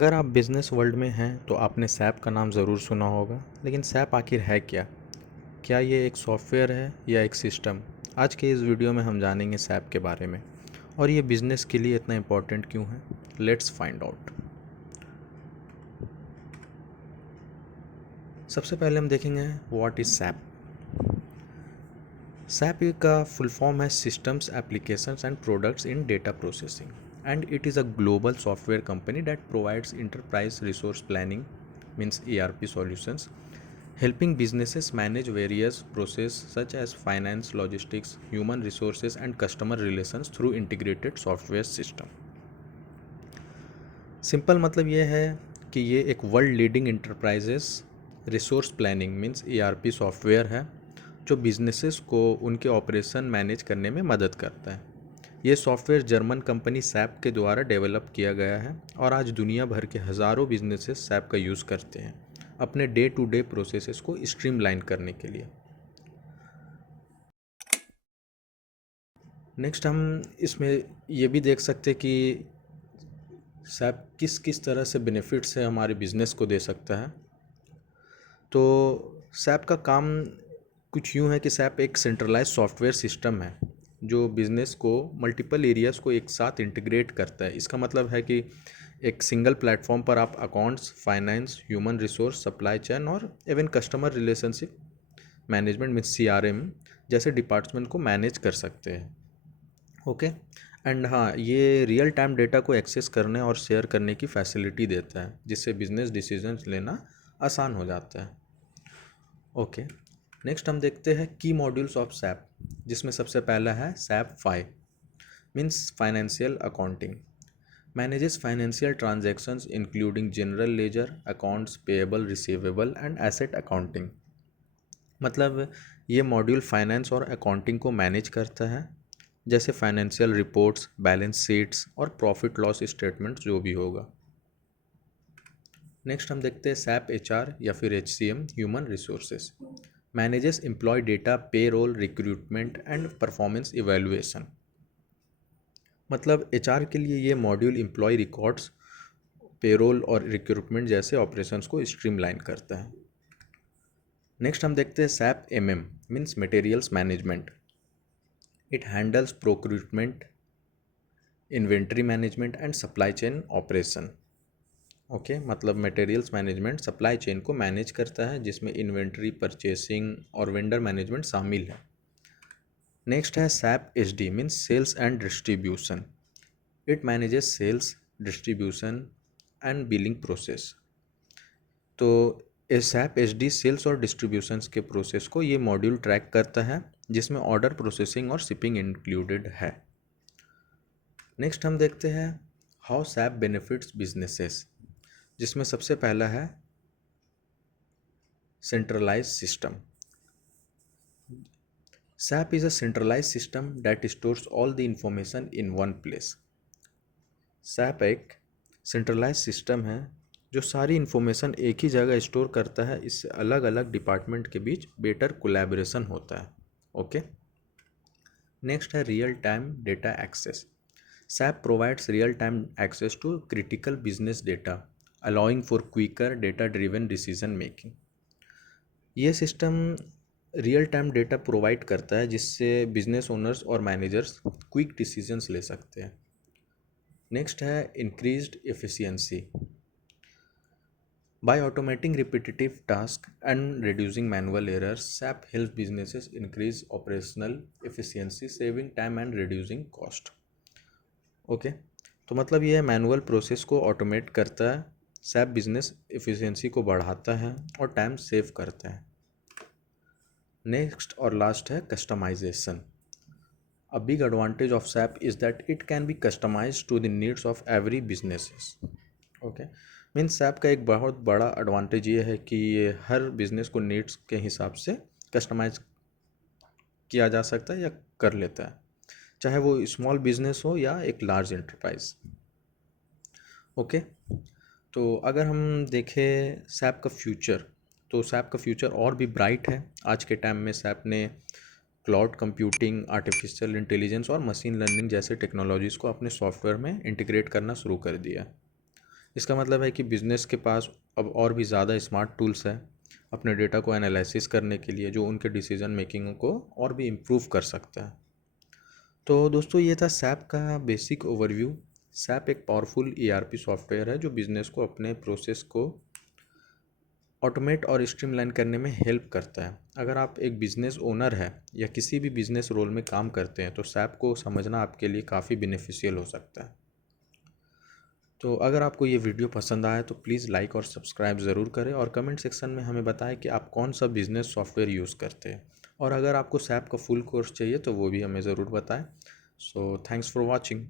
अगर आप business world में हैं तो आपने सैप का नाम ज़रूर सुना होगा। लेकिन सैप आखिर है क्या? क्या ये एक सॉफ्टवेयर है या एक सिस्टम? आज के इस वीडियो में हम जानेंगे सैप के बारे में और ये बिज़नेस के लिए इतना इम्पोर्टेंट क्यों है। Let's find out. सबसे पहले हम देखेंगे व्हाट इज़ सैप। सैप का फुल फॉर्म है systems applications and products in data processing and it is a global software company that provides enterprise resource planning means ERP solutions, helping businesses manage various processes such as finance, logistics, human resources, and customer relations through integrated software system. Simple मतलब ये है कि ये एक world leading enterprises resource planning means ERP software है जो businesses को उनके ऑपरेशन मैनेज करने में मदद करता है। ये सॉफ्टवेयर जर्मन कंपनी सैप के द्वारा डेवलप किया गया है और आज दुनिया भर के हज़ारों बिजनेसेस सैप का यूज़ करते हैं अपने डे टू डे प्रोसेसेस को स्ट्रीमलाइन करने के लिए। नेक्स्ट हम इसमें ये भी देख सकते हैं कि सैप किस किस तरह से बेनिफिट्स है हमारे बिजनेस को दे सकता है। तो सैप का काम कुछ यूँ है कि सैप एक सेंट्रलाइज सॉफ्टवेयर सिस्टम है जो बिज़नेस को मल्टीपल एरियाज़ को एक साथ इंटीग्रेट करता है। इसका मतलब है कि एक सिंगल प्लेटफॉर्म पर आप accounts, finance, human resource, supply chain और even customer relationship management means CRM जैसे डिपार्टमेंट को मैनेज कर सकते हैं। ओके। एंड हाँ, ये रियल टाइम डेटा को एक्सेस करने और शेयर करने की फैसिलिटी देता है जिससे बिजनेस डिसीजंस लेना आसान हो जाता है। ओके। नेक्स्ट हम देखते हैं की मॉड्यूल्स ऑफ सैप, जिसमें सबसे पहला है SAP 5 means financial accounting, manages financial transactions including general ledger, accounts payable, receivable and asset accounting. मतलब ये मॉड्यूल फाइनेंस और अकाउंटिंग को मैनेज करता है जैसे फाइनेंशियल रिपोर्ट्स, बैलेंस शीट्स और प्रॉफिट लॉस स्टेटमेंट जो भी होगा। नेक्स्ट हम देखते हैं सैप HR या फिर HCM human resources, manages employee data, payroll, recruitment and performance evaluation. मतलब HR के लिए ये मॉड्यूल एम्प्लॉय रिकॉर्ड्स, पेरोल और रिक्रूटमेंट जैसे ऑपरेशंस को स्ट्रीमलाइन करता है। नेक्स्ट हम देखते हैं SAP MM means materials management, it handles procurement, inventory management and supply chain operation. Okay, मतलब मटेरियल्स मैनेजमेंट सप्लाई चेन को मैनेज करता है जिसमें इन्वेंट्री, परचेसिंग और वेंडर मैनेजमेंट शामिल है। नेक्स्ट है SAP SD means sales and distribution, it manages sales, distribution and billing process. तो सैप SD सेल्स और डिस्ट्रीब्यूशंस के प्रोसेस को ये मॉड्यूल ट्रैक करता है जिसमें ऑर्डर प्रोसेसिंग और शिपिंग इंक्लूडेड है। नेक्स्ट हम देखते हैं हाउ सैप बेनिफिट्स बिजनेसेस, जिसमें सबसे पहला है centralise system. SAP is a centralized system that stores all the information in one place. SAP एक सेंट्रलाइज सिस्टम है जो सारी इन्फॉर्मेशन एक ही जगह स्टोर करता है। इससे अलग अलग डिपार्टमेंट के बीच बेटर कोलैबोरेशन होता है। ओके। नेक्स्ट है real time data access. SAP provides real time access to critical business data, allowing for quicker data driven decision making. ये system real time data provide करता है जिससे बिजनेस ओनर्स और managers quick decisions ले सकते हैं। Next है increased efficiency, by automating repetitive task and reducing manual errors SAP help businesses increase operational efficiency, saving time and reducing cost. Okay, तो मतलब ये मैनुअल प्रोसेस को ऑटोमेट करता है, सैप बिजनेस एफिशिएंसी को बढ़ाता है और टाइम सेव करता है। नेक्स्ट और लास्ट है customisation. A big advantage of SAP is that it can be customise to the needs of every businesses. Okay, means SAP का एक बहुत बड़ा एडवांटेज ये है कि ये हर बिजनेस को नीड्स के हिसाब से कस्टमाइज किया जा सकता है या कर लेता है, चाहे वो स्मॉल बिजनेस हो या एक लार्ज एंटरप्राइज। ओके, तो अगर हम देखें सैप का फ्यूचर, तो सैप का फ्यूचर और भी ब्राइट है। आज के टाइम में सैप ने क्लाउड कंप्यूटिंग, आर्टिफिशियल इंटेलिजेंस और मशीन लर्निंग जैसे टेक्नोलॉजीज़ को अपने सॉफ्टवेयर में इंटीग्रेट करना शुरू कर दिया। इसका मतलब है कि बिज़नेस के पास अब और भी ज़्यादा स्मार्ट टूल्स हैं अपने डेटा को एनालिसिस करने के लिए, जो उनके डिसीजन मेकिंग को और भी इम्प्रूव कर सकता है। तो दोस्तों, ये था सैप का बेसिक ओवरव्यू। सैप एक पावरफुल ईआरपी सॉफ्टवेयर है जो बिज़नेस को अपने प्रोसेस को ऑटोमेट और स्ट्रीमलाइन करने में हेल्प करता है। अगर आप एक बिज़नेस ओनर है या किसी भी बिज़नेस रोल में काम करते हैं तो सैप को समझना आपके लिए काफ़ी बेनिफिशियल हो सकता है। तो अगर आपको ये वीडियो पसंद आया तो प्लीज़ लाइक और सब्सक्राइब ज़रूर करें और कमेंट सेक्शन में हमें बताएं कि आप कौन सा बिज़नेस सॉफ्टवेयर यूज़ करते हैं। और अगर आपको सैप का फुल कोर्स चाहिए तो वो भी हमें ज़रूर बताएं। So thanks for watching.